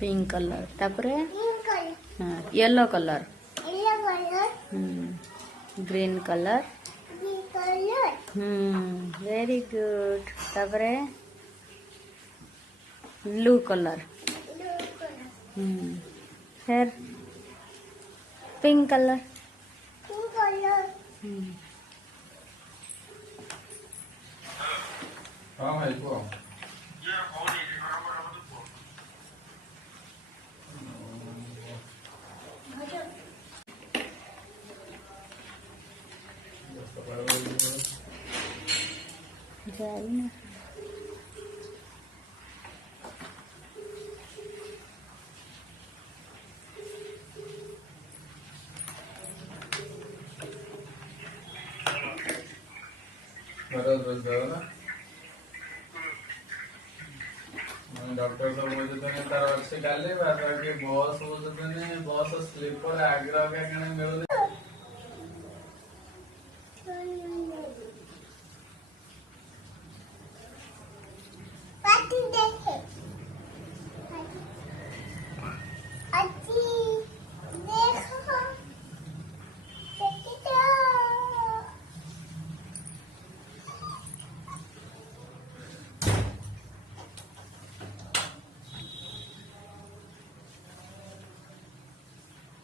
pink colour तापरे हाँ yellow colour green colour very good तापरे ब्लू कलर फिर पिंक कलर हाँ भाई को जाई ना डॉक्टर सब बोलते तार अच्छे काले बाकी बस बोलते बस स्लीपर आग्रह क्या मिलू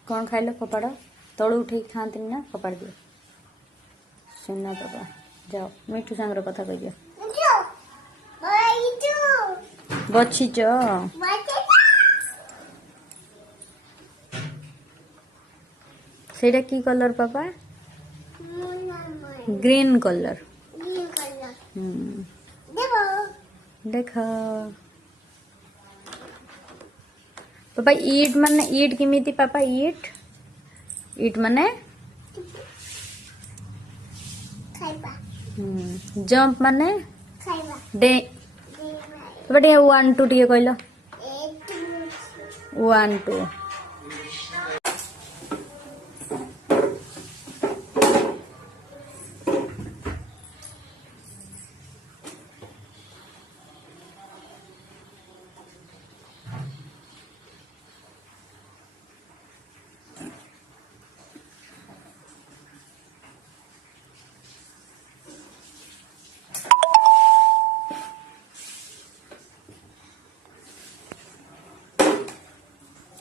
कौन खाइल फोपाड़ तलू उठे खाती ना फोपाड़ दियो सुना पापा जाओ मिठू सांगर कथा कह दियो बचिच सेटा की कलर पापा ग्रीन कलर देख पापा ईट माने ईट किमिति पापा ईट ईट माने जंप माने डे बट 1 2 टिके कहलो 1 2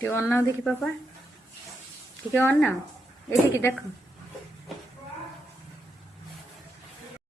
ଟିକେ ଅନାଅ ଦେଖି ପାପା ଟିକେ ଅନାଅ ଏଠିକି ଦେଖ